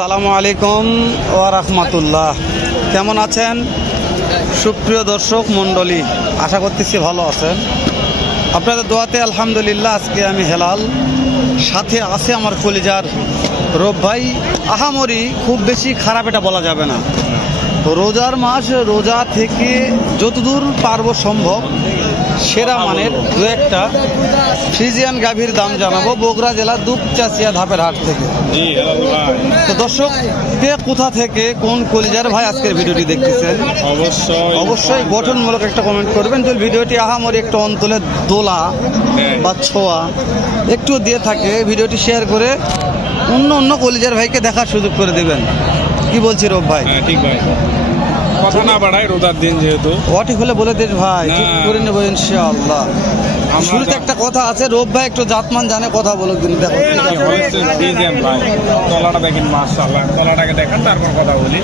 আসসালামু আলাইকুম ওয়া রাহমাতুল্লাহ। কেমন আছেন সুপ্রিয় দর্শক মণ্ডলী? আশা করতেছি ভালো আছেন। আপনাদের দোয়াতে আলহামদুলিল্লাহ আজকে আমি হেলাল, সাথে আছে আমার কলিজার রব ভাই। আহামরি খুব বেশি খারাপ এটা বলা যাবে না। রোজার মাস, রোজা থেকে যতদূর পারবো সম্ভব সেরা মানের দু একটা ফ্রিজিয়ান গাভীর দাম জানাবো বগুড়া জেলার দুপচাচিয়া ধাপের হাট থেকে। তো দর্শক, কে কোথা থেকে কোন কলিজার ভাই আজকের ভিডিওটি দেখতেছেন অবশ্যই গঠনমূলক একটা কমেন্ট করবেন। যদি ভিডিওটি আহামরি একটা অন্তলে দোলা বা ছোঁয়া একটু দিয়ে থাকে, ভিডিওটি শেয়ার করে অন্য কলিজার ভাইকে দেখার সুযোগ করে দেবেন। কি বলছি রব ভাই? ঠিক ভাই, কথা না বাড়াই, রোজার দিন যেহেতু ঠিক হলে বলে দিস ভাই, ঠিক করে নেবো ইনশাআল্লাহ। শুরুতে একটা কথা আছে, রব ভাই একটু জাতমান জানে, কথা বলো কিন্তু দেখো। ভাই তলাটা দেখেন, মাশাআল্লাহ, তলাটাকে দেখেন, তারপর কথা বলি।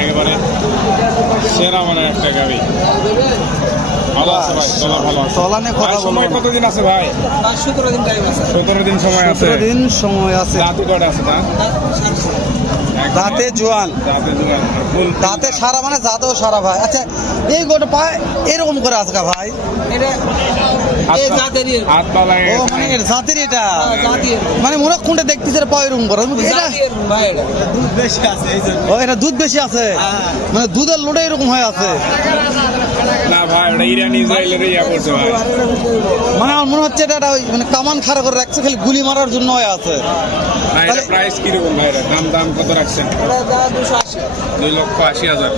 একেবারে সেরা মানে একটা গাবি ভালো আছে ভাই, তলা ভালো আছে। তলা নিয়ে কথা বলো। সময় কতদিন আছে ভাই? 17 দিন টাইম আছে। 17 দিন সময় আছে। 17 দিন সময় আছে। দাঁত কয়টা আছে? দাঁতে জোয়ান, দাঁতে সারা মানে দাঁতেও সারা ভাই। আচ্ছা, এই গোটা পায় এরকম করে আছে ভাই? এটা এই জাতেরই হাত পালা ও মানে এর জাতের এটা, মানে মনে কোনটা দেখতেছে পায় এরকম করে এটা। ভাই এটা দুধ বেশি আছে এই জন্য। ও এটা দুধ বেশি আছে, মানে দুধের লোডে এরকম হয়ে আছে না ভাই, ওটা ইরানি ইসরায়েলের ইয়া করছে ভাই। মানে আমার মনে হচ্ছে এটা ওই মানে কামান খাড়া করে রাখছে, খালি গুলি মারার জন্য হয়ে আছে। তাহলে প্রাইস কি রকম ভাই? দাম কত রাখছেন? এটা 280। 2,80,000।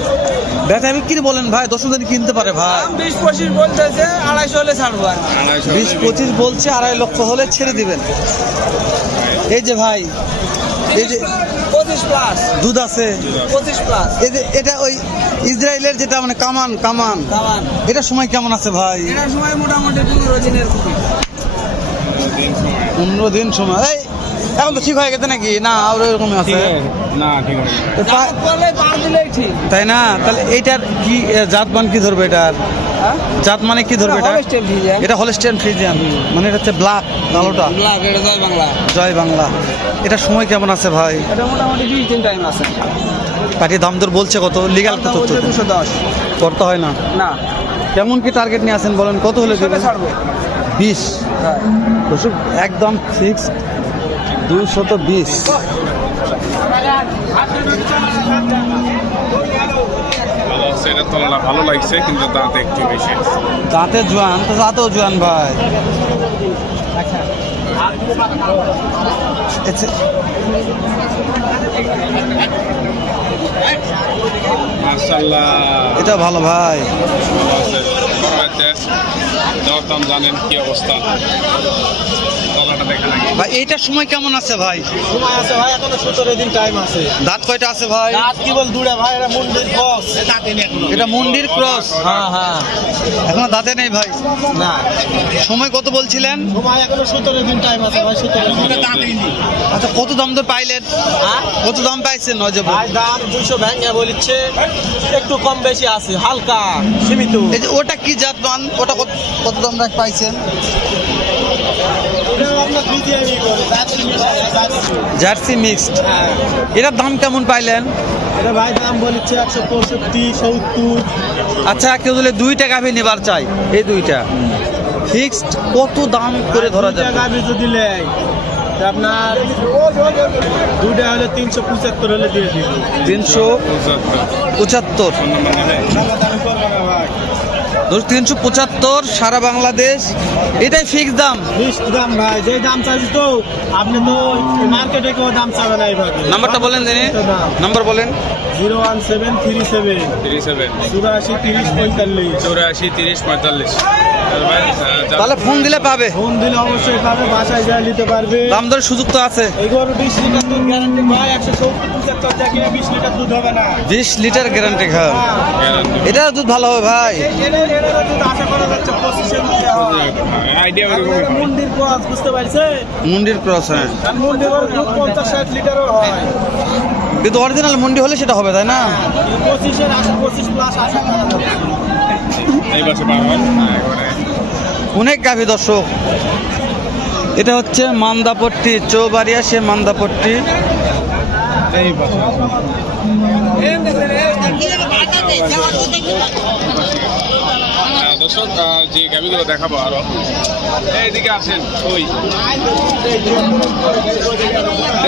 বেচা বিক্রি বলেন ভাই, 10 দিন কিনতে পারে ভাই। 20-25 বলতেছে, 250 হলে ছাড়বো আর। 20-25 বলছে, 2.5 লক্ষ হলে ছেড়ে দিবেন। এই যে ভাই, এই যে 25 প্লাস দুধ আছে, 25 প্লাস। এই যে এটা ওই ইসরায়েলের যেটা মানে কামান দামান এটা সময় কেমন আছে ভাই? এটার সময় মোটামুটি 15 দিনের মতো। 15 দিন সময়। এই এখন তো ঠিক হয়ে গেছে নাকি? না আর এরকম আছে না, ঠিক আছে। করলে পার দিলেই ঠিক, তাই না? তাহলে এইটার কি জাতমান কি ধরবে? এটার জাত মানে কি ধরবে? এটা হলস্টেইন ফ্রিজিয়ান। এটা হলস্টেইন ফ্রিজিয়ান, মানে এটা হচ্ছে ব্ল্যাক কালোটা। ব্ল্যাক, এটা জয় বাংলা। জয় বাংলা। এটা সময় কেমন আছে ভাই? এটা মোটামুটি 20 দিন টাইম আছে। পাটি দাম দর বলছে কত? লিগ্যাল কত? 210 করতে হয় না? না। কেমন কি টার্গেট নিয়ে আসেন বলেন, কত হলে দেবেন? ছাড়বো 20। হ্যাঁ। দর্শক একদম ফিক্স 220। ভালো আছে, এটা তলাটা ভালো লাগছে, কিন্তু দাঁত একটু বেশি। দাঁতে জোয়ান তো, দাঁতেও জোয়ান ভাই। মাশাআল্লাহ, এটা ভালো ভাই। ভালো আছে। দাম জানেন কি অবস্থা? তলাটা দেখে নাকি ভাই এইটার সময় কেমন আছে ভাই? সময় আছে ভাই, এখনো 17 দিন টাইম আছে। দাঁত কয়টা আছে ভাই? রাত কি বল দুড়া ভাই, এটা মুন্ডির ক্রস। এটা মুন্ডির ক্রস। হ্যাঁ হ্যাঁ, এখনো দাঁতে নেই ভাই। না সময় কত বলছিলেন? সময় এখনো 17 দিন টাইম আছে ভাই। 17 দিন দাঁতেই নি। আচ্ছা, কত দাম তো পাইলেন? হ্যাঁ কত দাম পাইছেন? নজব ভাই দাম 200 ভেঙে বলছে, একটু কম বেশি আছে, হালকা সীমিত। এই যে ওটা কি জাত মান? ওটা কত দাম পাইছেন? Jersey mixed. এটার দাম কেমন পাইলেন? এটা ভাই দাম বলছে 165, 70। আচ্ছা, কেউ যদি 2টা গাভী নেবার চাই, এই 2টা ফিক্সড কত দাম করে ধরা যাবে? গাভী যদি নেয় আপনার 2টা হলে 375 হলে দিয়ে দিব। 375। 375 সারা বাংলাদেশ, এটাই ফিক্স দাম। ফিক্সড দাম ভাই, যে দাম চাইছি তো আপনি তো মার্কেটে কেউ দাম চাবে না এইভাবে। নাম্বারটা বলেন দিনে, নাম্বার বলেন। 01737 37 84 30 45। 84 30 45। তাহলে ফোন দিলে পাবে? ফোন দিলে অবশ্যই পাবে, বাসায় যা নিতে পারবে। দাম দরের সুযোগ তো আছে। এগুলো 20 লিটার দুধ গ্যারান্টি ভাই। 170-75 থেকে 20 লিটার দুধ হবে না। 20 লিটার গ্যারান্টি খা। এটা দুধ ভালো হবে ভাই। এটা দুধ আশা করা যাচ্ছে 25 এর মধ্যে হয়। আইডিয়া মুন্ডির ক্রস, বুঝতে পারছেন? মুন্ডির ক্রস, হ্যাঁ। কারণ মুন্ডির দুধ 50-60 লিটারও হয়। কিন্তু অরিজিনাল মুন্ডি হলে সেটা হবে, তাই না? 25 এর 25 প্লাস আশা করা যাচ্ছে। এই বছর পাবেন অনেক গাভী দর্শক। এটা হচ্ছে মান্দাপট্টি, চৌবাড়িয়া সে মান্দাপট্টি। এই পাশে আছে। দর্শক যে গাভিগুলো দেখাবো আরো এইদিকে আসেন ওই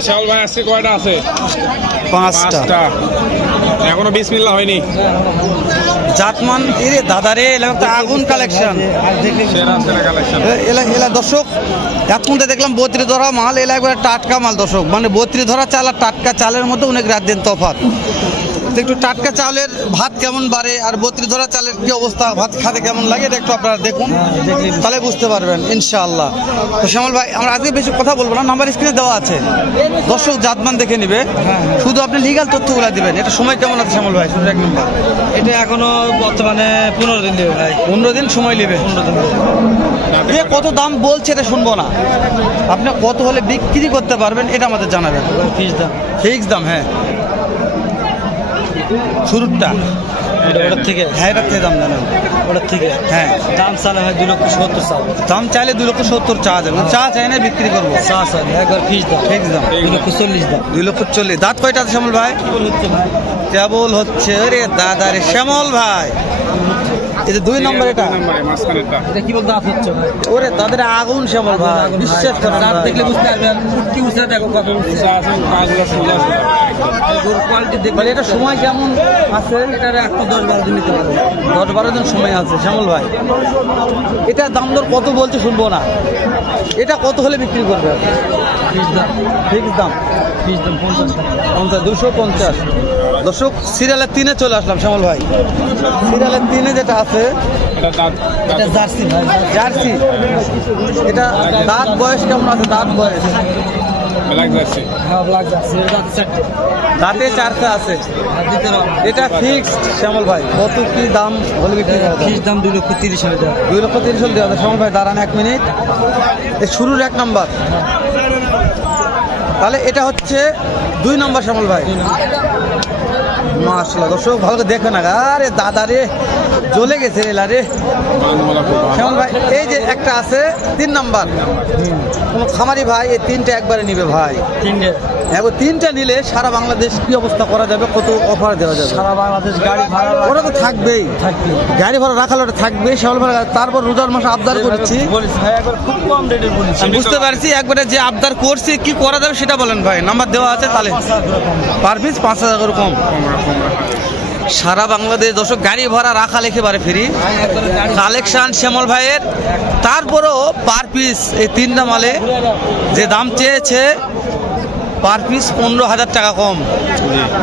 শাওল ভাই আজকে কয়টা আছে? 5টা। এখনো বিসমিল্লাহ হয়নি। জাতমান এরে দাদারে এলাকা তো আগুন কালেকশন। সেরা সেরা কালেকশন। এলা দর্শক এখন তো দেখলাম 32 ধরা মাল, এলা একবার টাটকা মাল দর্শক, মানে 32 ধরা চাল আর টাটকা চালের মধ্যে অনেক রাত দিন তফাৎ। তো একটু টাটকা চালের ভাত কেমন বাড়ে আর 32 ধরা চালের কি অবস্থা, ভাত খেতে কেমন লাগে এটা একটু আপনারা দেখুন, তাহলে বুঝতে পারবেন ইনশাআল্লাহ। তো শ্যামল ভাই আমরা আজকে বেশি কথা বলবো না, নাম্বার স্ক্রিনে দেওয়া আছে, দর্শক জাতমান দেখে নিবে, শুধু আপনি লিগাল তথ্যগুলো দিবেন। এটা সময় কেমন আছে শ্যামল ভাই? শুধু 1 নম্বর, এটা এখনো বর্তমানে 15 দিন দেবে ভাই। 15 দিন সময় নেবে। 15 দিন। যে কত দাম বলছে এটা শুনবো না, আপনি কত হলে বিক্রি করতে পারবেন এটা আমাদের জানাবেন। ফিস দাম ফিক্স দাম, হ্যাঁ শুরুটা ওটার থেকে, হ্যাঁ এটার থেকে দাম জানাবেন। ওটার থেকে হ্যাঁ দাম চালে হয় 2,70,000 চাল। দাম চাইলে 2,70,000 চা দেবেন, চা চাই না বিক্রি করবো। চা চাল একবার ফিস দাম ফিক্স দাম 2,40,000 দাম। 2,40,000। দাঁত কয়টা আছে শ্যামল ভাই? হচ্ছে ভাই কেবল হচ্ছে রে দাদা রে শ্যামল ভাই। এই যে 2 নম্বর, এটা নম্বরে মাঝখানেরটা। এটা কি বলতে হচ্ছে ভাই? ওরে তাদের আগুন শ্যামল ভাই, বিশ্বাস করেন রাত ভাই। দেখলে বুঝতে পারবেন। উঠতি উঠতে দেখো কত উঠছে। যা আছে কাজগুলো সোজা সোজা। গরুর কোয়ালিটি দেখবে। মানে এটা সময় কেমন আছে? এটার একটা 10-12 দিন নিতে পারবে। 10-12 দিন সময় আছে শ্যামল ভাই। এটা দাম দর কত বলছে শুনবো না, এটা কত হলে বিক্রি করবে? ফিস দাম ফিক্স দাম ফিস দাম 50 টাকা। 250। দর্শক সিরিয়ালের 3-এ চলে আসলাম শ্যামল ভাই। সিরিয়ালের 3-এ যেটা আছে এটা দাঁত এটা জার্সি ভাই। জার্সি, এটা দাঁত বয়স কেমন আছে? দাঁত বয়স ব্ল্যাক জার্সি। হ্যাঁ ব্ল্যাক জার্সি। এর দাঁত 4টে। দাঁতে 4টা আছে। আর দিতে হবে। এটা ফিক্সড শ্যামল ভাই, কত কি দাম হলে বিক্রি করা যাবে? ফিস দাম 2,30,000 টাকা। 2,30,000 দেওয়া যায়। শ্যামল ভাই দাঁড়ান 1 মিনিট, এই শুরুর 1 নাম্বার, তাহলে এটা হচ্ছে 2 নম্বর শ্যামল ভাই। মাশাআল্লাহ দর্শক ভালো করে দেখো না, আরে দাদা রে জ্বলে গেছে এলা রে মানগুলো খুব ভালো। শ্যামল ভাই। এই যে একটা আছে 3 নাম্বার, কোন খামারি ভাই এই 3টা একবারে নিবে ভাই। 3টে। এখন 3টা নিলে সারা বাংলাদেশ কি অবস্থা করা যাবে, কত অফার দেওয়া যাবে? সারা বাংলাদেশ গাড়ি ভাড়া ওটা তো থাকবেই, থাকবে। গাড়ি ভাড়া রাখালে ওটা থাকবে শ্যামল ভাই। তারপর রোজার মাসে আবদার করেছি, বলিস ভাই একবার খুব কম রেটে বলিস। আমি বুঝতে পারছি, একবারে যে আবদার করছি কি করা যাবে সেটা বলেন ভাই। নাম্বার দেওয়া আছে, তাহলে 5,000 করে কম। পার পিস 5,000 করে কম। কম রাখা। সারা বাংলাদেশ দর্শক গাড়ি ভাড়া রাখা একেবারে ফ্রি ভাই একবারে গাড়ি কালেকশন শ্যামল ভাইয়ের। তারপরেও পার পিস এই 3টা মালে যে দাম চেয়েছে পার পিস 15,000 টাকা কম।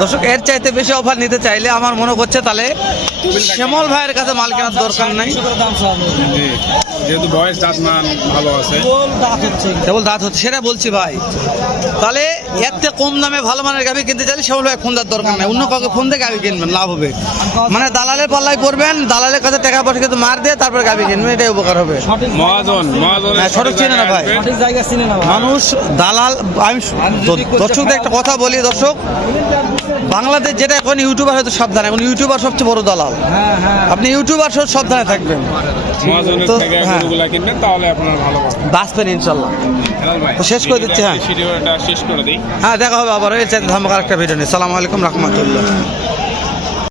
দর্শক এর চাইতে বেশি অফার নিতে চাইলে আমার মনে করছে তাহলে শ্যামল ভাইয়ের কাছে মাল কেনার দরকার নাই। 700 করে দাম চাবে। জি, যেহেতু বয়স জাতমান ভালো আছে। কোন দাঁত হচ্ছে? কেবল দাঁত হচ্ছে সেটা বলছি ভাই। তাহলে এর থেকে কম দামে ভালো মানের গাভি কিনতে চাইলে শ্যামল ভাই ফোন দেওয়ার দরকার নাই, অন্য কাউকে ফোন দিয়ে গাভি কিনবেন, লাভ হবে। মানে দালালের পাল্লায় পড়বেন, দালালের কাছে টাকা পয়সা কিন্তু মার দিয়ে তারপর গাভি কিনবেন, এটাই উপকার হবে। সঠিক মহাজন হ্যাঁ, সঠিক চিনে না ভাই। সঠিক জায়গা চিনে না ভাই। মানুষ দালাল, আমি দর্শকদের একটা কথা বলি দর্শক, বাংলাদেশ যেটা এখন ইউটিউবার হয়তো সাবধানে, এখন ইউটিউবার সবচেয়ে বড় দালাল। হ্যাঁ হ্যাঁ। আপনি ইউটিউবার সব সাবধানে থাকবেন, মহাজনের তো, থেকে হ্যাঁ। গরুগুলা কিনবেন তাহলে আপনার ভালো হবে। বাঁচবেন ইনশাল্লাহ। হেলাল ভাই তো শেষ করে দিচ্ছি, হ্যাঁ। ভিডিওটা শেষ করে দিই। হ্যাঁ দেখা হবে আবার এর চাইতে ধামাকার একটা ভিডিও নিয়ে। সালামু আলাইকুম রহমতুল্লাহ।